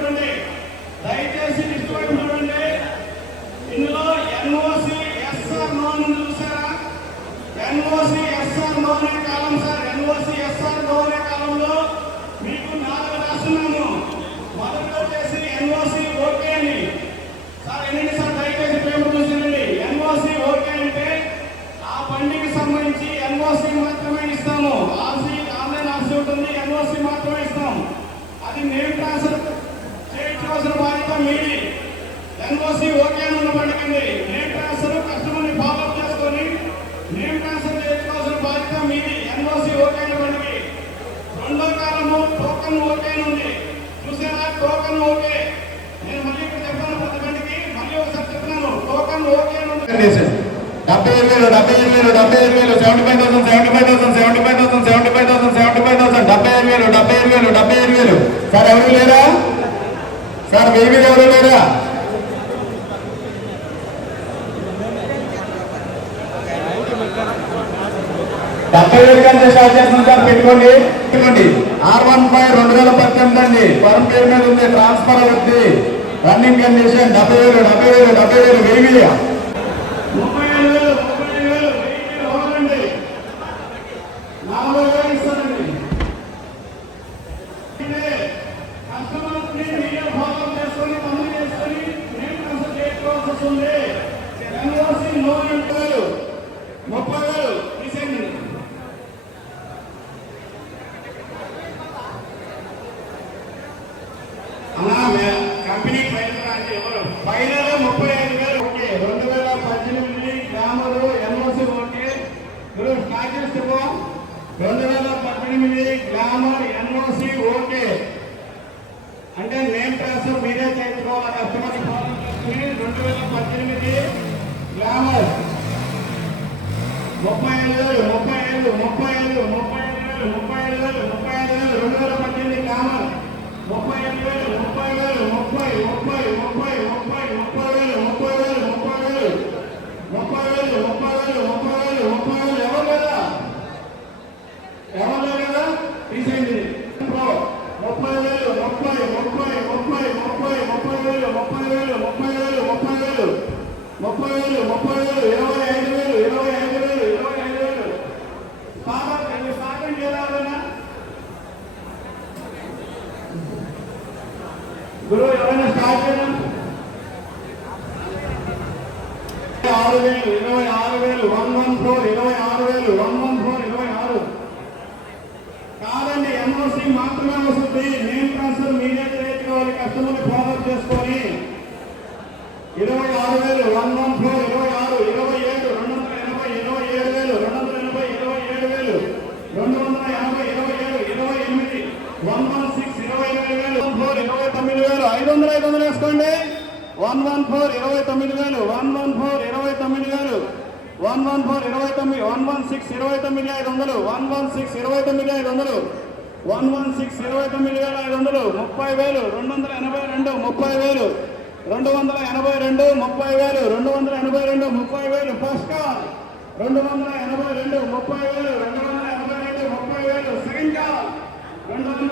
చూడండి. దయచేసి లిస్ట్ వైపు చూడండి ఇందులో ఎన్ఓసి ఎస్ఆర్ నోన్ చూసారా ఎన్ఓసి ఎస్ఆర్ నో అనే కాలం సార్. ఎన్ఓసి ఎస్ఆర్ నో అనే కాలంలో మీకు నాలుగు రాస్తున్నాము. మొదటి వచ్చేసి ఎన్ఓసి ఓకే అని. సార్ ఏంటంటే సార్ దయచేసి పేపర్ చూసినండి ఎన్ఓసి ఓకే అంటే ఆ బండికి సంబంధించి ఎన్ఓసి మాత్రమే ఇస్తాము. ఆర్సీ ఆన్లైన్ ఆర్సీ ఉంటుంది. ఎన్ఓసి మాత్రమే ఇస్తాం. అది నేమ్ ట్రాన్స్ఫర్ చేయించవలసిన మీది. ఎన్ఓసి ఓకే ఉన్న బండికండి నేమ్ ట్రాన్స్ఫర్ కస్టమర్ని ఫాలో చేసుకొని నేమ్ ట్రాన్స్ఫర్ చేయించుకోవాల్సిన బాధ్యత మీది. ఎన్ఓసి ఓకే అయిన రెండో కాలము టోకన్ ఓకే ఉంది. చూసారా టోకన్ ఓకే. నేను మళ్ళీ ఇక్కడ మళ్ళీ ఒకసారి చెప్తున్నాను. టోకన్ ఓకే డెబ్బై ఐదు వేలు డెబ్బై ఐదు వేలు డెబ్బై ఐదు వేలు seventy five thousand seventy five thousand seventy five thousand seventy five thousand seventy five thousand డెబ్బై వేలు డెబ్బై వేలు డెబ్బై వేలు సార్ ఎవరు లేరా? సార్ వెయ్యి మీద డెబ్బై ఏడు కంటే స్టార్ట్ చేస్తున్నాం సార్ పెట్టుకోండి పెట్టుకోండి. ఆర్ వన్ ఫైవ్ రెండు వేల పద్దెనిమిది అండి. పరం పేరు మీద ఉంది ట్రాన్స్ఫర్ అవుతుంది రన్నింగ్ కండిషన్ డెబ్బై వేలు డెబ్బై వేలు డెబ్బై వేలు వెయ్యి ముప్పై ఐదు వేలు ముప్పై ఐదు వేలు వెయ్యి ఇవ్వాలండి నలభై వేలు ఇస్తానండి అంటే కస్టమర్స్ని మీడియా ఫాలో చేసుకొని పనులు చేసుకొని నేను కన్సల్ట్ చేసుకోవాల్సి వస్తుంది ఎన్ఓసి నో వేలు ముప్పై వేలు తీసేయండి అన్నా మే- కంపెనీ ఫైనల్ అంటే ఎవరు ఫైనల్ ముప్పై ఐదు వేలు ఓకే రెండు వేల పద్దెనిమిది గ్రాములు ఎన్ఓసి ఓకే మీరు స్టార్ట్ చేస్తాము రెండు వేల గ్లామర్ ఎన్ఓసి ఓకే. అంటే నేమ్ ట్రాన్స్ఫర్ మీరే చేయించుకోవాలి. కస్టమర్ రెండు వేల పద్దెనిమిది గ్లామర్. ముప్పై ఐదు ముప్పై ఐదు ముప్పై ఐదు వేలు ముప్పై ఐదు వేలు ముప్పై ఐదు వేలు రెండు వేల పద్దెనిమిది గ్రామర్ ముప్పై ఐదు వేలు ముప్పై వేలు ముప్పై ముప్పై ముప్పై ముప్పై ముప్పై వేలు ముప్పై వేలు ముప్పై వేలు ముప్పై వేలు ముప్పై వేలు ముప్పై వేలు ముప్పై వేలు ఎవరు లేదా ఎవరు లేరు కదా తీసేయండి ప్రో ముప్పై వేలు ముప్పై ముప్పై ముప్పై ముప్పై ముప్పై వేలు ముప్పై వేలు ముప్పై వేలు ముప్పై వేలు ముప్పై వేలు ఇరవై ఐదు వేలు ఇరవై ఐదు వేలు ఇరవై ఐదు వేలు. పాపం సాగం చేయాలన్నా? గురువు ఎవరైనా స్టార్ట్ చేయడం ఆరు వేలు ఇరవై ఆరు వేలు వన్ వన్ ఫోర్ ఇరవై ఆరు వేలు వన్ వన్ ఫోర్ ఇరవై ఆరు. కాదండి ఎన్ఓసి మాత్రమే వస్తుంది. నేమ్ ట్రాన్స్ఫర్ మీడియా చేసుకోవాలి కస్టమర్ ఫాలో చేసుకొని ఇరవై ఆరు వేలు వన్ వన్ ఫోర్ ఇరవై ఆరు ఇరవై ఏడు రెండు వందల ఎనభై ఇరవై ఏడు వేలు రెండు వందల ఎనభై ఇరవై ఏడు వేలు రెండు వందల యాభై ఇరవై ఏడు ఇరవై ఎనిమిది వన్ వన్ సిక్స్ ఇరవై ఏడు వేలు వన్ ఫోర్ ఇరవై తొమ్మిది వేలు ఐదు వందల ఐదు వందలు వేసుకోండి. వన్ వన్ ఫోర్ ఇరవై తొమ్మిది వేలు వన్ వన్ ఫోర్ ఇరవై తొమ్మిది వేలు వన్ వన్ ఫోర్ ఇరవై తొమ్మిది వన్ వన్ సిక్స్ ఇరవై తొమ్మిది ఐదు వందలు వన్ వన్ సిక్స్ ఇరవై తొమ్మిది ఐదు వందలు వన్ వన్ సిక్స్ ఇరవై తొమ్మిది వేల ఐదు వందలు ముప్పై వేలు రెండు వందల ఎనభై రెండు ముప్పై వేలు రెండు వందల ఎనభై రెండు ముప్పై వేలు రెండు వందల ఎనభై రెండు ముప్పై వేలు ఫస్ట్ కాల్ రెండు వందల ఎనభై రెండు ముప్పై వేలు రెండు వందల ఎనభై రెండు ముప్పై వేలు సెకండ్ కాల్ రెండు వందల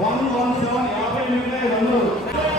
వన్ వన్ సెవెన్ యాభై ఎనిమిది వందలు.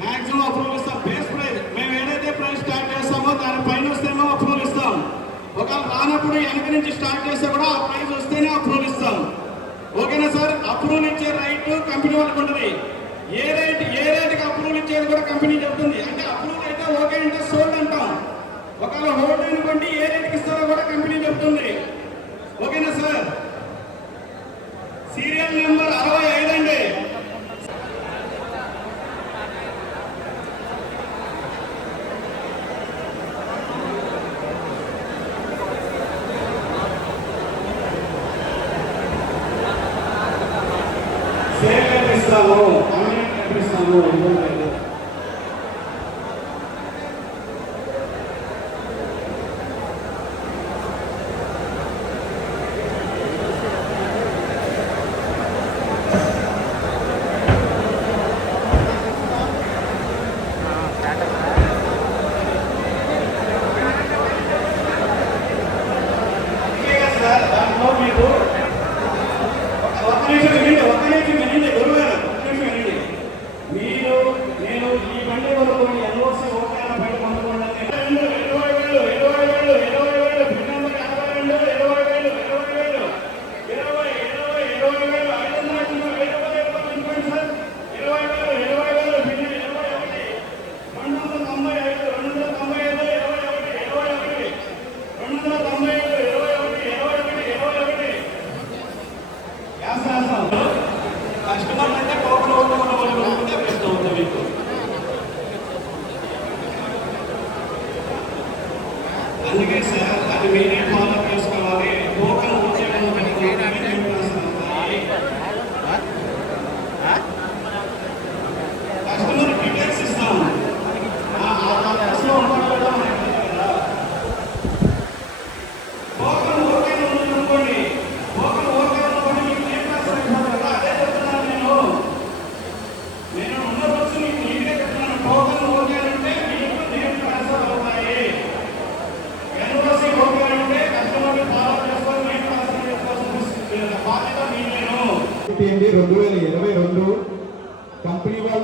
మాక్సిమం అప్రూవల్ ఇస్తాం బేస్ ప్రైజ్ మేము ఏదైతే ప్రైజ్ స్టార్ట్ చేస్తామో దాని పైన వస్తేమో అప్రూవల్ ఇస్తాం ఒకవేళ రానప్పుడు వెనక నుంచి స్టార్ట్ చేస్తే కూడా ఆ ప్రైజ్ వస్తేనే అప్రూవల్ ఇస్తాం ఓకేనా సార్? అప్రూవల్ ఇచ్చే రైట్ కంపెనీ వాళ్ళకు ఉంటుంది. ఏ రేట్ ఏ రేట్కి అప్రూవల్ ఇచ్చేది కూడా కంపెనీ చెప్తుంది. అంటే అప్రూవల్ అయితే ఓకే అంటే సోల్డ్ అంటాం. ఒకవేళ హోల్డ్ అనుకోండి ఏ రేట్కి ఇస్తారో కూడా కంపెనీ చెప్తుంది. ఓకేనా సార్? సీరియల్ నెంబర్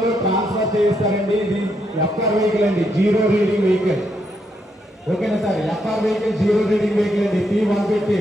లో ట్రాన్స్ఫర్ చేస్తారండి. ఇది ఎఫ్ఆర్ వెహికల్ అండి. జీరో రీడింగ్ వెహికల్ ఓకేనా sir? FR vehicle zero reading vehicle అండి. P one fifty